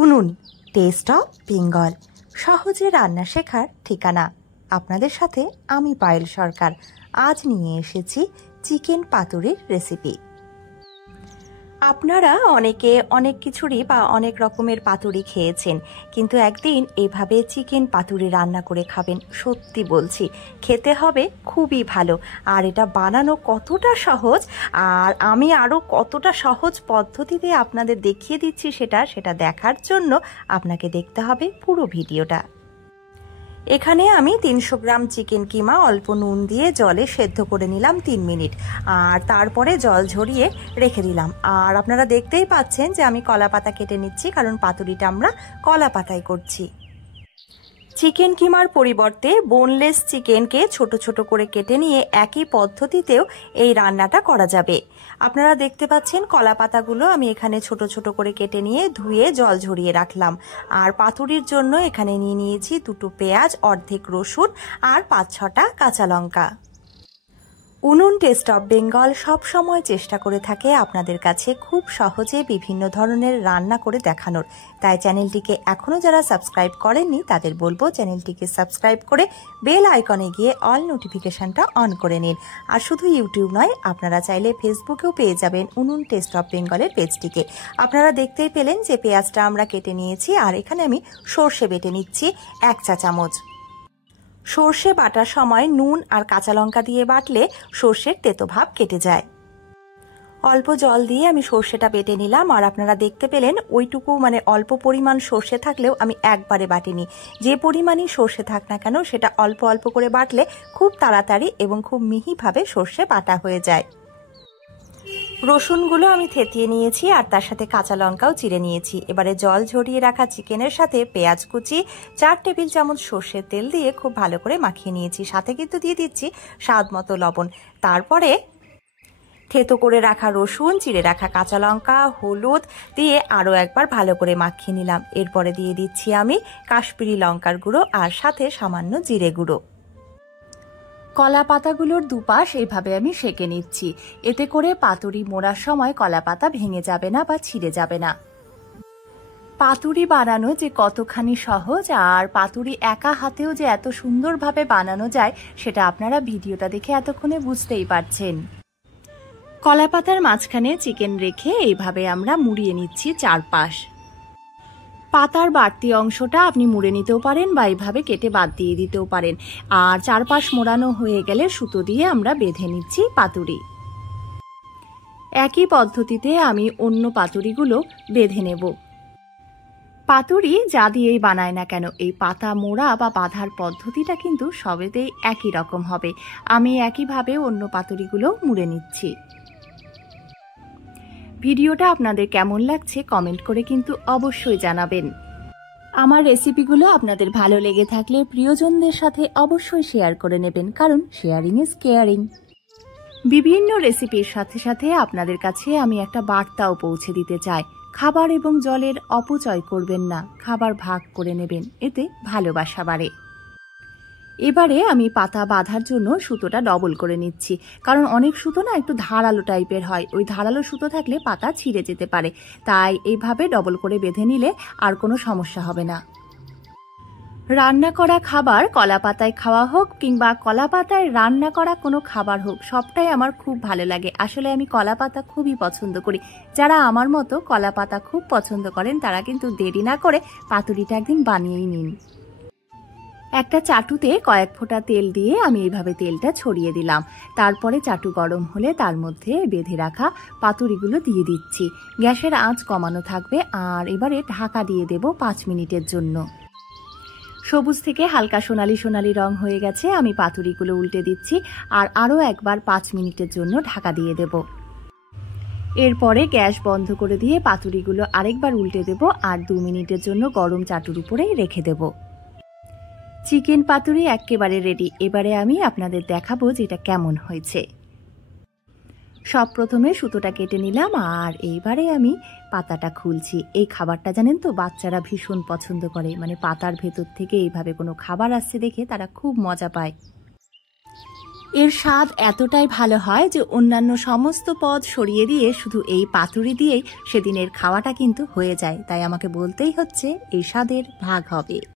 উনুন test of Bengal, সহজে রান্না শেখার ঠিকানা। আপনাদের সাথে আমি পায়েল সরকার। আজ নিয়ে এসেছি চিকেন পাতুরির রেসিপি। আপনারা অনেকে অনেক কিছুরই বা অনেক রকমের পাতুরি খেয়েছেন, কিন্তু একদিন এভাবে চিকেন পাতুরি রান্না করে খাবেন। সত্যি বলছি, খেতে হবে খুবই ভালো। আর এটা বানানো কতটা সহজ, আর আমি আরও কতটা সহজ পদ্ধতিতে আপনাদের দেখিয়ে দিচ্ছি সেটা দেখার জন্য আপনাকে দেখতে হবে পুরো ভিডিওটা। এখানে আমি 300 গ্রাম চিকেন কিমা অল্প নুন দিয়ে জলে সেদ্ধ করে নিলাম 3 মিনিট, আর তারপরে জল ঝরিয়ে রেখে দিলাম। আর আপনারা দেখতেই পাচ্ছেন যে আমি কলা পাতা কেটে নিচ্ছি, কারণ পাতুরিটা আমরা কলা পাতায় করছি। চিকেন কিমার পরিবর্তে বোনলেস চিকেনকে ছোট ছোট করে কেটে নিয়ে একই পদ্ধতিতেও এই রান্নাটা করা যাবে। আপনারা দেখতে পাচ্ছেন কলা পাতাগুলো আমি এখানে ছোট ছোট করে কেটে নিয়ে ধুয়ে জল ঝরিয়ে রাখলাম। আর পাতুরির জন্য এখানে নিয়ে নিয়েছি 2টো পেঁয়াজ, অর্ধেক রসুন আর 5-6টা কাঁচা লঙ্কা। উনুন টেস্ট অফ বেঙ্গল সব সময় চেষ্টা করে থাকে আপনাদের কাছে খুব সহজে বিভিন্ন ধরনের রান্না করে দেখানোর। তাই চ্যানেলটিকে এখনও যারা সাবস্ক্রাইব করেননি তাদের বলবো চ্যানেলটিকে সাবস্ক্রাইব করে বেল আইকনে গিয়ে অল নোটিফিকেশনটা অন করে নিন। আর শুধু ইউটিউব নয়, আপনারা চাইলে ফেসবুকেও পেয়ে যাবেন উনুন টেস্ট অফ বেঙ্গলের পেজটিকে। আপনারা দেখতেই পেলেন যে পেঁয়াজটা আমরা কেটে নিয়েছি, আর এখানে আমি সর্ষে বেটে নিচ্ছি 1 চা চামচ। সর্ষে বাটার সময় নুন আর কাঁচা লঙ্কা দিয়ে বাটলে সর্ষের তেতো ভাব কেটে যায়। অল্প জল দিয়ে আমি সর্ষেটা বেটে নিলাম, আর আপনারা দেখতে পেলেন ওইটুকু অল্প পরিমাণ সর্ষে থাকলেও আমি একবারে বাটিনি। যে পরিমাণই সর্ষে থাক না কেন সেটা অল্প অল্প করে বাটলে খুব তাড়াতাড়ি এবং খুব মিহিভাবে সর্ষে বাটা হয়ে যায়। রসুনগুলো আমি থেতিয়ে নিয়েছি, আর তার সাথে কাঁচা লঙ্কাও চিড়ে নিয়েছি। এবারে জল ঝরিয়ে রাখা চিকেনের সাথে পেঁয়াজ কুচি, 4 টেবিল চামচ সর্ষের তেল দিয়ে খুব ভালো করে মাখিয়ে নিয়েছি। সাথে কিন্তু দিয়ে দিচ্ছি স্বাদ মতো লবণ। তারপরে থেতো করে রাখা রসুন, চিড়ে রাখা কাঁচা লঙ্কা, হলুদ দিয়ে আরও একবার ভালো করে মাখিয়ে নিলাম। এরপরে দিয়ে দিচ্ছি আমি কাশ্মীরি লঙ্কার গুঁড়ো আর সাথে সামান্য জিরে গুঁড়ো। কলা পাতাগুলোর দুপাশ এভাবে আমি সেঁকে নিচ্ছি। এতে করে পাতুরি মোড়ার সময় কলা পাতা ভেঙে যাবে না বা ছিঁড়ে যাবে না। পাতুরি বানানো যে কতখানি সহজ, আর পাতুরি একা হাতেও যে এত সুন্দরভাবে বানানো যায় সেটা আপনারা ভিডিওটা দেখে এতক্ষণে বুঝতেই পারছেন। কলা পাতার মাঝখানে চিকেন রেখে এইভাবে আমরা মুড়িয়ে নিচ্ছি চারপাশ। পাতার বাড়তি অংশটা আপনি মুড়ে নিতেও পারেন বা এইভাবে কেটে বাদ দিয়ে দিতেও পারেন। আর চারপাশ মোড়ানো হয়ে গেলে সুতো দিয়ে আমরা বেঁধে নিচ্ছি পাতুরি। একই পদ্ধতিতে আমি অন্য পাতুরিগুলো বেঁধে নেব। পাতুরি যা দিয়েই বানায় না কেন, এই পাতা মোড়া বা বাঁধার পদ্ধতিটা কিন্তু সবেতেই একই রকম হবে। আমি একইভাবে অন্য পাতুরিগুলো মুড়ে নিচ্ছি। ভিডিওটা আপনাদের কেমন লাগছে কমেন্ট করে কিন্তু অবশ্যই জানাবেন। আমার রেসিপিগুলো আপনাদের ভালো লেগে থাকলে প্রিয়জনদের সাথে অবশ্যই শেয়ার করে নেবেন, কারণ শেয়ারিং ইজ কেয়ারিং। বিভিন্ন রেসিপির সাথে সাথে আপনাদের কাছে আমি একটা বার্তাও পৌঁছে দিতে চাই। খাবার এবং জলের অপচয় করবেন না, খাবার ভাগ করে নেবেন, এতে ভালোবাসা বাড়ে। এবারে আমি পাতা বাঁধার জন্য সুতোটা ডবল করে নিচ্ছি, কারণ অনেক সুতো না একটু ধারালো টাইপের হয়। ওই ধারালো সুতো থাকলে পাতা ছিঁড়ে যেতে পারে, তাই এইভাবে ডবল করে বেঁধে নিলে আর কোনো সমস্যা হবে না। রান্না করা খাবার কলা পাতায় খাওয়া হোক কিংবা কলা পাতায় রান্না করা কোনো খাবার হোক, সবটাই আমার খুব ভালো লাগে। আসলে আমি কলা পাতা খুবই পছন্দ করি। যারা আমার মতো কলা পাতা খুব পছন্দ করেন তারা কিন্তু দেরি না করে পাতুরিটা একদিন বানিয়েই নিন। একটা চাটুতে কয়েক ফোঁটা তেল দিয়ে আমি এইভাবে তেলটা ছড়িয়ে দিলাম। তারপরে চাটু গরম হলে তার মধ্যে বেঁধে রাখা পাতুরিগুলো দিয়ে দিচ্ছি। গ্যাসের আঁচ কমানো থাকবে, আর এবারে ঢাকা দিয়ে দেব 5 মিনিটের জন্য। সবুজ থেকে হালকা সোনালি সোনালি রং হয়ে গেছে, আমি পাতুরিগুলো উল্টে দিচ্ছি আর আরও একবার 5 মিনিটের জন্য ঢাকা দিয়ে দেব। এরপরে গ্যাস বন্ধ করে দিয়ে পাতুরিগুলো আরেকবার উল্টে দেব আর 2 মিনিটের জন্য গরম চাটুর উপরেই রেখে দেব। চিকেন পাতুরি একেবারে রেডি। এবারে আমি আপনাদের দেখাবো যে এটা কেমন হয়েছে। সব প্রথমে সুতোটা কেটে নিলাম, আর এইবারে আমি পাতাটা খুলছি। এই খাবারটা জানেন তো বাচ্চারা ভীষণ পছন্দ করে, পাতার ভেতর থেকে এইভাবে কোনো খাবার আসছে দেখে তারা খুব মজা পায়। এর স্বাদ এতটাই ভালো হয় যে অন্যান্য সমস্ত পদ সরিয়ে দিয়ে শুধু এই পাতুরি দিয়েই সেদিনের খাওয়াটা কিন্তু হয়ে যায়। তাই আমাকে বলতেই হচ্ছে এই স্বাদের ভাগ হবে।